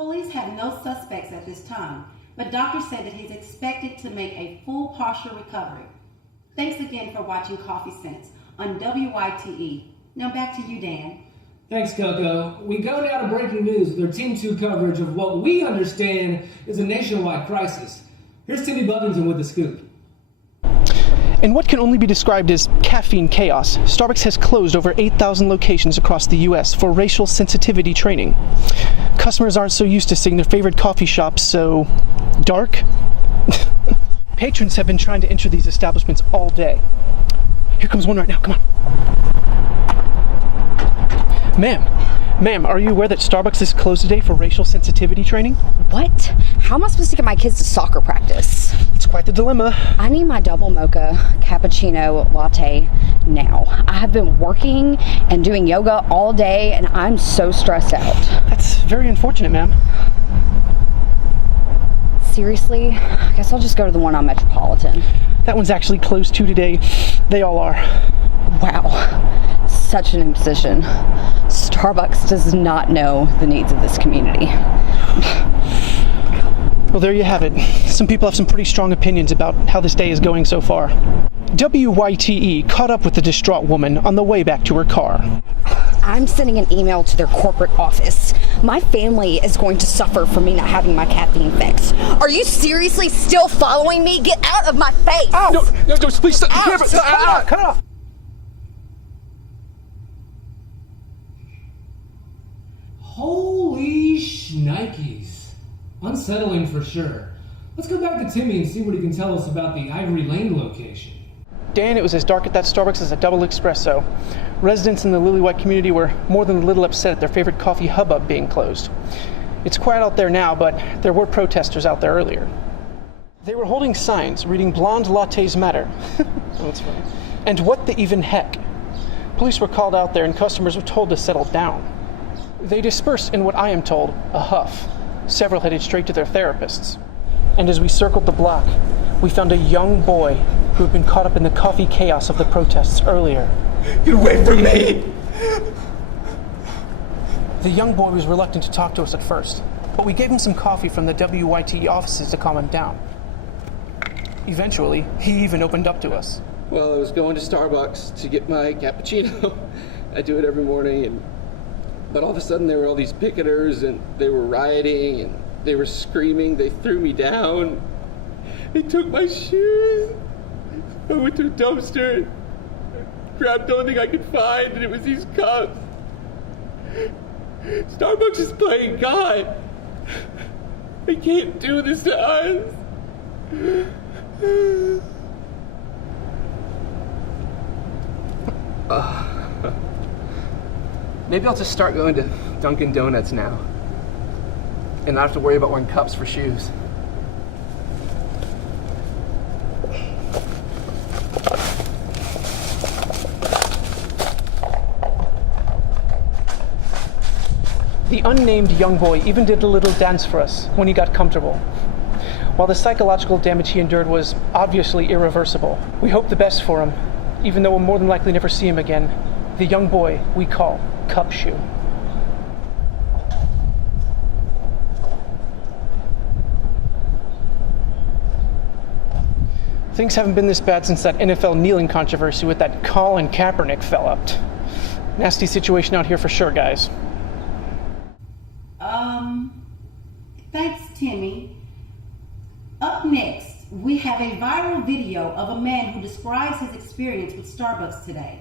Police have no suspects at this time, but doctors say that he's expected to make a full partial recovery. Thanks again for watching Coffee Sense on WYTE. Now back to you, Dan. Thanks, Coco. We go now to breaking news with our Team 2 coverage of what we understand is a nationwide crisis. Here's Timmy Buffington with the scoop. In what can only be described as caffeine chaos, Starbucks has closed over 8,000 locations across the U.S. for racial sensitivity training. Customers aren't so used to seeing their favorite coffee shops so dark. Patrons have been trying to enter these establishments all day. Here comes one right now, come on. Ma'am, are you aware that Starbucks is closed today for racial sensitivity training? What? How am I supposed to get my kids to soccer practice? It's quite the dilemma. I need my double mocha cappuccino latte now. I have been working and doing yoga all day and I'm so stressed out. That's very unfortunate, ma'am. Seriously? I guess I'll just go to the one on Metropolitan. That one's actually closed too today. They all are. Wow, such an imposition. Starbucks does not know the needs of this community. Well, there you have it. Some people have some pretty strong opinions about how this day is going so far. WYTE caught up with the distraught woman on the way back to her car. I'm sending an email to their corporate office. My family is going to suffer from me not having my caffeine fix. Are you seriously still following me? Get out of my face! Ow! No, please stop! Cut it off! Holy shnikes. Unsettling for sure. Let's go back to Timmy and see what he can tell us about the Ivory Lane location. Dan, it was as dark at that Starbucks as a double espresso. Residents in the Lily White community were more than a little upset at their favorite coffee hubbub being closed. It's quiet out there now, but there were protesters out there earlier. They were holding signs reading "Blonde Lattes Matter." Oh, that's funny. And "What the even heck?" Police were called out there and customers were told to settle down. They dispersed in what I am told, a huff. Several headed straight to their therapists. And as we circled the block, we found a young boy who had been caught up in the coffee chaos of the protests earlier. Get away from me! The young boy was reluctant to talk to us at first, but we gave him some coffee from the WYTE offices to calm him down. Eventually, he even opened up to us. Well, I was going to Starbucks to get my cappuccino. I do it every morning, but all of a sudden there were all these picketers and they were rioting and they were screaming. They threw me down. They took my shoes. I went to a dumpster, grabbed the only thing I could find, and it was these cups. Starbucks is playing God. They can't do this to us. Maybe I'll just start going to Dunkin' Donuts now and not have to worry about wearing cups for shoes. The unnamed young boy even did a little dance for us when he got comfortable. While the psychological damage he endured was obviously irreversible, we hope the best for him, even though we'll more than likely never see him again. The young boy we call Cup Shoe. Things haven't been this bad since that NFL kneeling controversy with that Colin Kaepernick fella. Nasty situation out here for sure, guys. Thanks, Timmy. Up next, we have a viral video of a man who describes his experience with Starbucks today.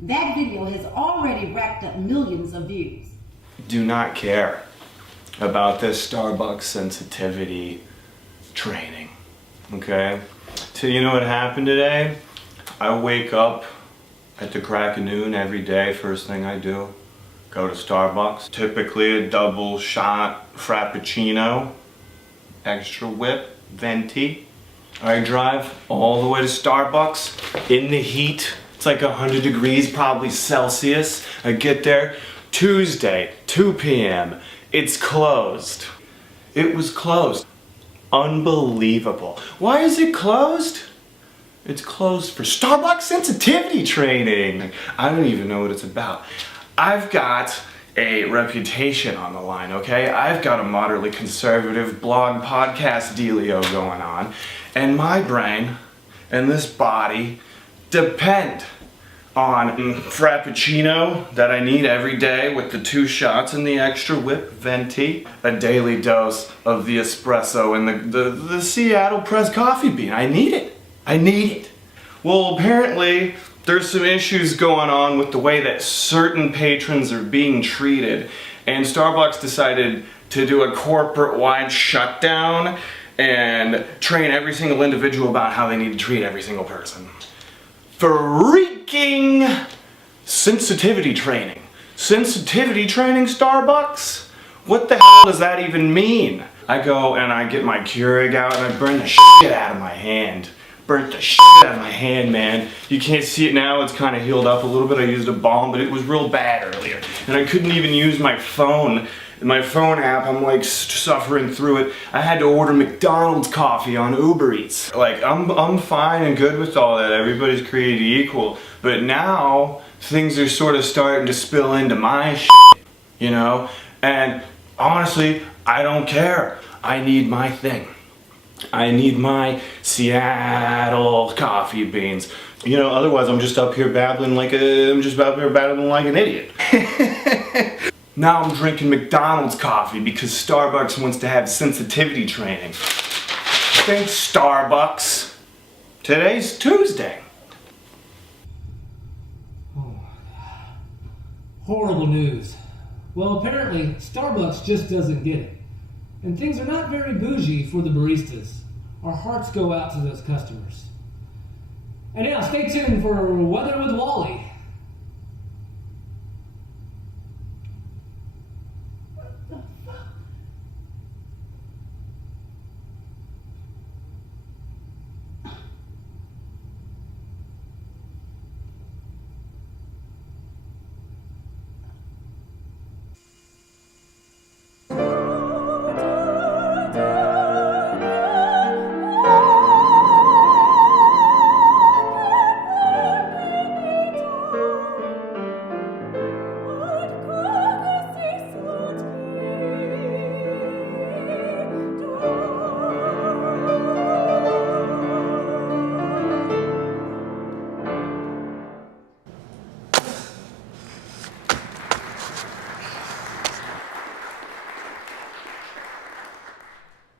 That video has already racked up millions of views. Do not care about this Starbucks sensitivity training, okay? So you know what happened today? I wake up at the crack of noon every day. First thing I do, go to Starbucks. Typically a double shot frappuccino, extra whip, venti. I drive all the way to Starbucks in the heat. It's like 100 degrees, probably Celsius. I get there, Tuesday, 2 p.m. It's closed. It was closed. Unbelievable. Why is it closed? It's closed for Starbucks sensitivity training. I don't even know what it's about. I've got a reputation on the line, okay? I've got a moderately conservative blog podcast dealio going on, and my brain and this body depend on frappuccino that I need every day with the 2 shots and the extra whip venti, a daily dose of the espresso and the Seattle pressed coffee bean. I need it. I need it. Well, apparently there's some issues going on with the way that certain patrons are being treated, and Starbucks decided to do a corporate-wide shutdown and train every single individual about how they need to treat every single person. Freaking sensitivity training. Sensitivity training, Starbucks? What the hell does that even mean? I go and I get my Keurig out and I burn the shit out of my hand. Burnt the shit out of my hand, man. You can't see it now, it's kind of healed up a little bit. I used a balm, but it was real bad earlier. And I couldn't even use my phone. My phone app, I'm like suffering through it. I had to order McDonald's coffee on Uber Eats. Like, I'm fine and good with all that. Everybody's created equal. But now, things are sort of starting to spill into my shit, you know? And honestly, I don't care. I need my thing. I need my Seattle coffee beans. You know, otherwise I'm just up here babbling like an idiot. Now I'm drinking McDonald's coffee because Starbucks wants to have sensitivity training. Thanks, Starbucks. Today's Tuesday. Oh, horrible news. Well, apparently Starbucks just doesn't get it. And things are not very bougie for the baristas. Our hearts go out to those customers. And now, stay tuned for Weather with Wally.